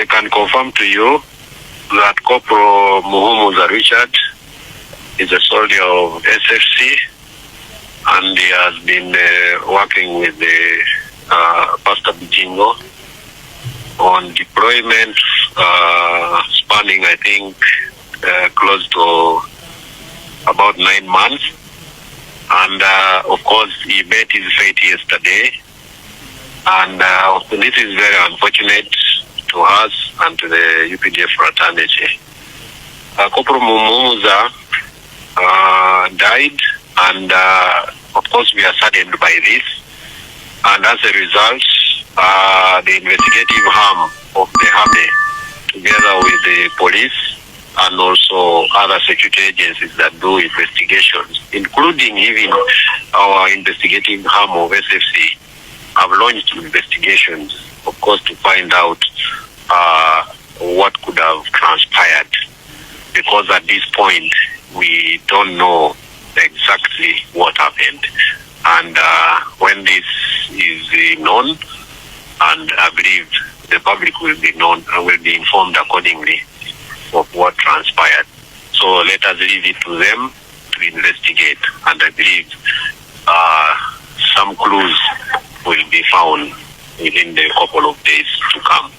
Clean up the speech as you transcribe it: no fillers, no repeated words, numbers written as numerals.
I can confirm to you that Corporal Muhumuza Richard is a soldier of SFC, and he has been working with the Pastor Bujingo on deployment spanning, I think, close to about 9 months. And of course, he met his fate yesterday. And this is very unfortunate to us and to the UPDF fraternity. Corporal Muhumuza died, and of course we are saddened by this. And as a result, the investigative arm of the Army, together with the police and also other security agencies that do investigations, including even our investigative arm of SFC, have launched investigations, of course, to find out what could have transpired. Because at this point, we don't know exactly what happened. And when this is known, and I believe the public will be informed accordingly of what transpired. So let us leave it to them to investigate, and I believe some clues will be found within the couple of days to come.